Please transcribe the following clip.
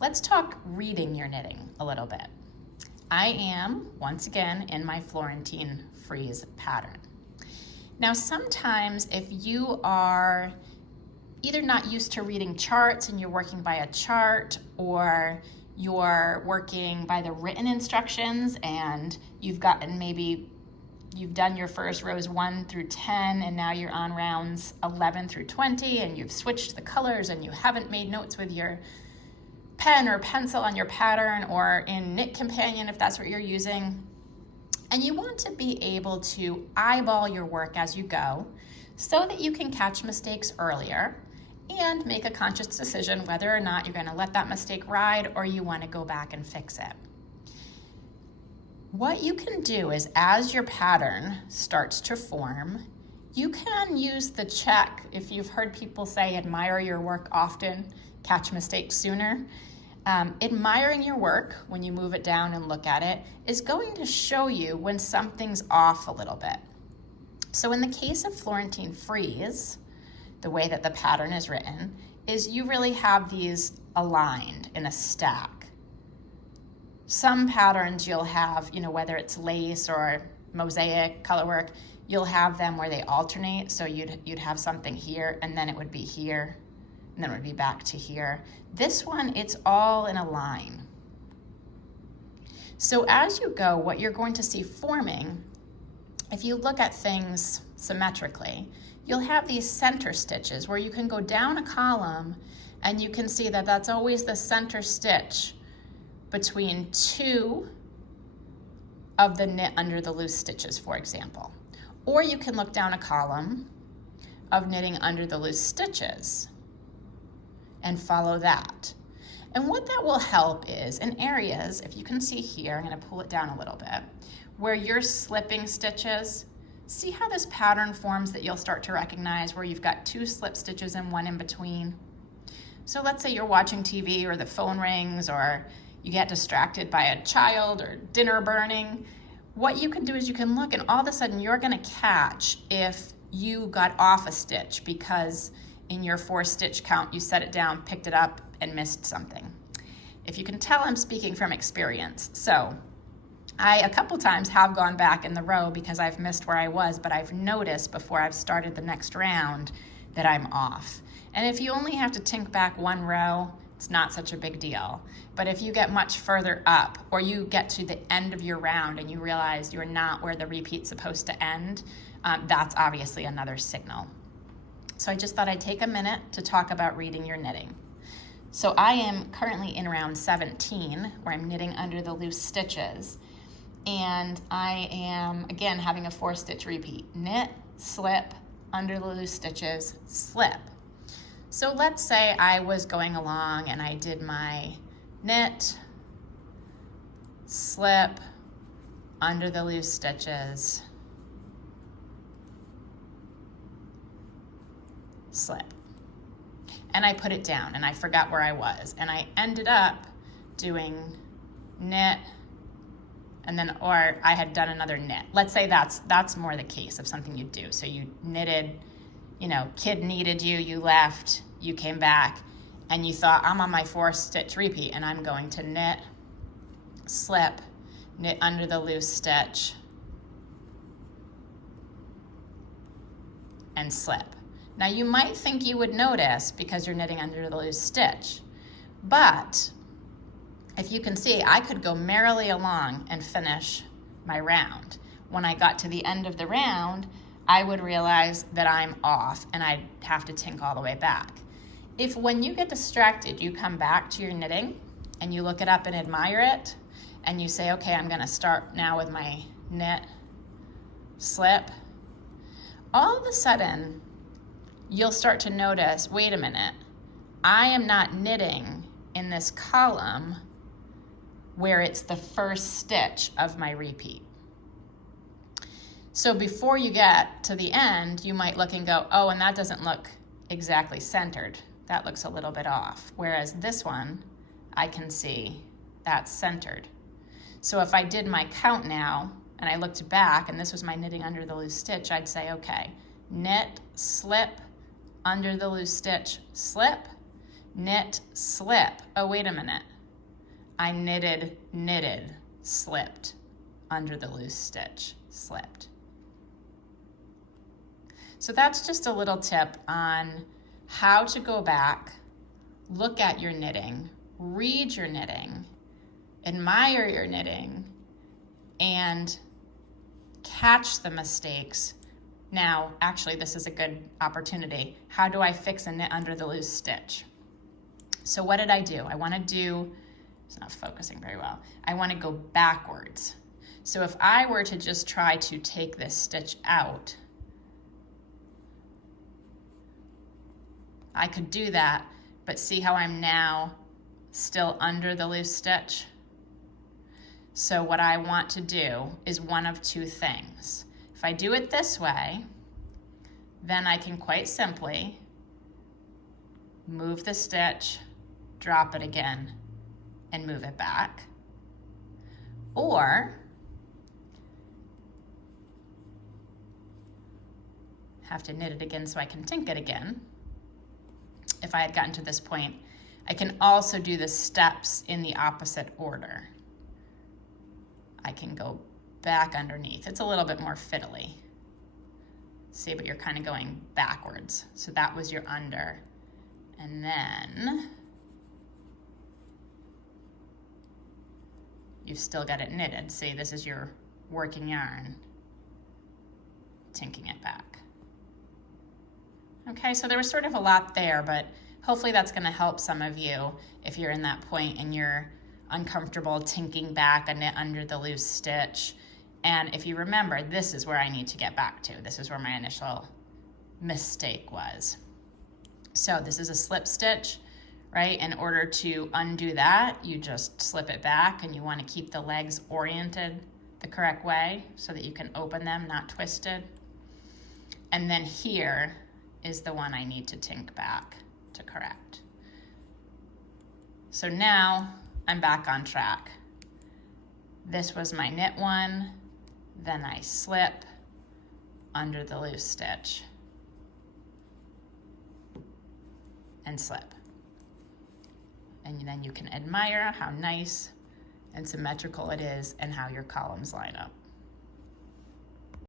let's talk reading your knitting a little bit. I am, once again, in my Florentine frieze pattern. Now, sometimes if you are either not used to reading charts and you're working by a chart, or you're working by the written instructions and you've done your first rows 1 through 10 and now you're on rounds 11 through 20 and you've switched the colors and you haven't made notes with your pen or pencil on your pattern or in Knit Companion if that's what you're using, and you want to be able to eyeball your work as you go so that you can catch mistakes earlier and make a conscious decision whether or not you're going to let that mistake ride or you want to go back and fix it. What you can do is, as your pattern starts to form, you can use the check. If you've heard people say, admire your work often, catch mistakes sooner. Admiring your work, when you move it down and look at it, is going to show you when something's off a little bit. So in the case of Florentine frieze, the way that the pattern is written is you really have these aligned in a stack. Some patterns you'll have, whether it's lace or mosaic colorwork, you'll have them where they alternate. So you'd have something here and then it would be here and then it would be back to here. This one, it's all in a line. So as you go, what you're going to see forming, if you look at things symmetrically, you'll have these center stitches where you can go down a column and you can see that that's always the center stitch between 2 of the knit under the loose stitches, for example. Or you can look down a column of knitting under the loose stitches and follow that. And what that will help is in areas, if you can see here, I'm going to pull it down a little bit, where you're slipping stitches. See how this pattern forms that you'll start to recognize where you've got 2 slip stitches and 1 in between. So let's say you're watching TV or the phone rings or you get distracted by a child or dinner burning. What you can do is you can look and all of a sudden you're going to catch if you got off a stitch because in your 4 stitch count you set it down, picked it up, and missed something. If you can tell, I'm speaking from experience. So I a couple times have gone back in the row because I've missed where I was, but I've noticed before I've started the next round that I'm off. And if you only have to tink back 1 row, it's not such a big deal. But if you get much further up or you get to the end of your round and you realize you're not where the repeat's supposed to end, that's obviously another signal. So I just thought I'd take a minute to talk about reading your knitting. So I am currently in round 17 where I'm knitting under the loose stitches. And I am, again, having a 4 stitch repeat. Knit, slip, under the loose stitches, slip. So let's say I was going along and I did my knit, slip, under the loose stitches, slip. And I put it down and I forgot where I was. And I ended up doing knit, and then, or I had done another knit. Let's say that's more the case of something you do. So you knitted, kid needed you, you left, you came back, and you thought, I'm on my 4 stitch repeat, and I'm going to knit, slip, knit under the loose stitch, and slip. Now you might think you would notice because you're knitting under the loose stitch, but if you can see, I could go merrily along and finish my round. When I got to the end of the round, I would realize that I'm off and I'd have to tink all the way back. If when you get distracted, you come back to your knitting and you look it up and admire it, and you say, okay, I'm gonna start now with my knit, slip, all of a sudden, you'll start to notice, wait a minute, I am not knitting in this column where it's the first stitch of my repeat. So before you get to the end, you might look and go, oh, and that doesn't look exactly centered. That looks a little bit off. Whereas this one, I can see that's centered. So if I did my count now, and I looked back, and this was my knitting under the loose stitch, I'd say, okay, knit, slip, under the loose stitch, slip, knit, slip. Oh, wait a minute. I knitted, knitted, slipped, under the loose stitch, slipped. So that's just a little tip on how to go back, look at your knitting, read your knitting, admire your knitting, and catch the mistakes. Now, actually, this is a good opportunity. How do I fix a knit under the loose stitch? So what did I do? I want to do, it's not focusing very well. I want to go backwards. So if I were to just try to take this stitch out, I could do that, but see how I'm now still under the loose stitch? So what I want to do is one of two things. If I do it this way, then I can quite simply move the stitch, drop it again, and move it back. Or have to knit it again so I can tink it again. If I had gotten to this point, I can also do the steps in the opposite order. I can go back underneath. It's a little bit more fiddly. See, but you're kind of going backwards. So that was your under. And then you've still got it knitted. See, this is your working yarn. Tinking it back. Okay, so there was sort of a lot there, but hopefully that's going to help some of you if you're in that point and you're uncomfortable tinking back a knit under the loose stitch. And if you remember, this is where I need to get back to. This is where my initial mistake was. So this is a slip stitch, right? In order to undo that, you just slip it back, and you want to keep the legs oriented the correct way so that you can open them, not twisted. And then here is the one I need to tink back to correct. So now I'm back on track. This was my knit one, then I slip under the loose stitch and slip. And then you can admire how nice and symmetrical it is and how your columns line up.